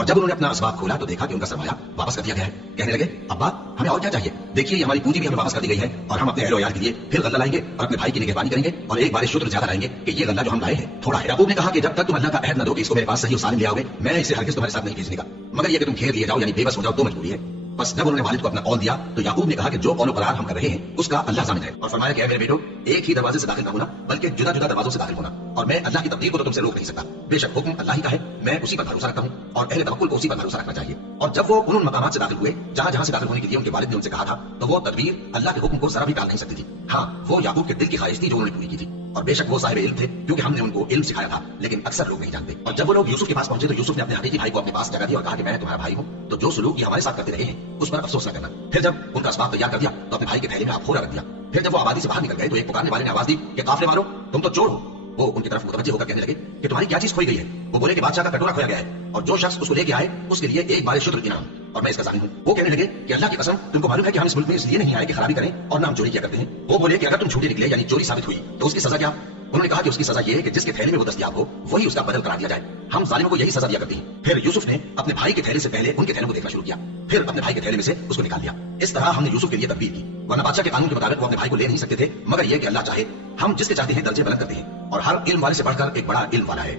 और जब उन्होंने अपना असबाब खोला तो देखा कि उनका सरमाया वापस कर दिया गया है। कहने लगे, अब्बा हमें और क्या चाहिए, देखिए ये हमारी पूंजी भी हमें वापस कर दी गई है और हम अपने अहलो यार के लिए फिर गल्ला लाएंगे और अपने भाई की निगहबानी करेंगे और एक बार शुक्र ज्यादा लाएंगे कि ये गल्ला जो हम लाए हैं थोड़ा है। याकूब ने कहा कि जब तक तुम अल्लाह का अहद न दो कि इसको मेरे पास सही और सालिम ले आओगे, मैं इसे हरगिज़ तुम्हारे साथ नहीं भेजने का, मगर ये कि तुम घेर लिए जाओ यानी बेबस हो जाओ तो मजबूरी है। बस जब उन्होंने वालिद को अपना कौल दिया तो याकूब ने कहा कि जो कौल करार हम कर रहे हैं उसका अल्लाह ज़ामिन है, और फरमाया कि मेरे बेटो एक ही दरवाजे से दाखिल न होना बल्कि जुदा जुदा दरवाजों से दाखिल होना, और मैं अल्लाह की तकदीर को तो तुमसे रोक नहीं सकता। बेशक हुक्म अल्लाह ही का है, मैं उसी पर भरोसा रखता हूँ और अहले तवक्कुल को उसी पर भरोसा रखना चाहिए। और जब वो उन मकामात से दाखिल हुए जहाँ जहाँ से दाखिल होने के लिए उनके वालिद ने उनसे कहा था, तो वो तदबीर अल्लाह के हुक्म को जरा भी टाल नहीं सकती थी। हाँ, वो याकूब के दिल की ख्वाहिश थी जो उन्होंने पूरी की थी, और बेशक वो साहिब इल्म थे क्योंकि हमने उनको इल्म सिखाया था, लेकिन अक्सर लोग नहीं जानते। और जब वो लोग यूसुफ के पास पहुंचे तो यूसुफ ने अपने हकीकी भाई को अपने पास जगह दी और कहा कि मैं तुम्हारा भाई हूँ, तो जो सुलूक ये हमारे साथ करते रहे हैं उस पर अफसोस न करना। फिर जब उनका असबाब तैयार कर दिया तो अपने भाई के थैले में अखोरा रख दिया। फिर जब वो आबादी से बाहर निकल गए तो एक पुकारने वाले ने आवाज दी कि काफिले वालों, तुम तो चोर हो। वो उनकी तरफ मुतवज्जे होकर कहने लगे कि तुम्हारी क्या चीज खोई गई है। वो बोले कि बादशाह का कटोरा खोया गया है और जो शख्स उसको लेके आए उसके लिए एक बार शुद्र इनाम, और मैं इसका जामिन हूँ। वो कहने लगे कि अल्लाह की कसम, तुमको मालूम है कि हम इस मुल्क में इसलिए नहीं आए कि खराबी करें और नाम चोरी किया करते हैं। वो बोले कि अगर तुम झूठे निकले यानी चोरी साबित हुई तो उसकी सजा क्या। उन्होंने कहा कि उसकी सजा ये है कि जिसके थैले में वो दस्तयाब हो वही उसका बदल करार दिया जाए। हम जालिमों को यही सजा दिया करते हैं। फिर यूसुफ ने अपने भाई के थैले से पहले उनके थैले को देखना शुरू किया, फिर अपने भाई के थैले में से उसको निकाल लिया। इस तरह हमने यूसुफ के लिए तदबीर की, वरना बादशाह के कानून के मुताबिक वो अपने भाई को ले नहीं सकते थे, मगर यह कि अल्लाह चाहे हम जिसके चाहते हैं दर्जे बुलंद करते हैं और हर इल्म वाले से बढ़कर एक बड़ा इल्म वाला है।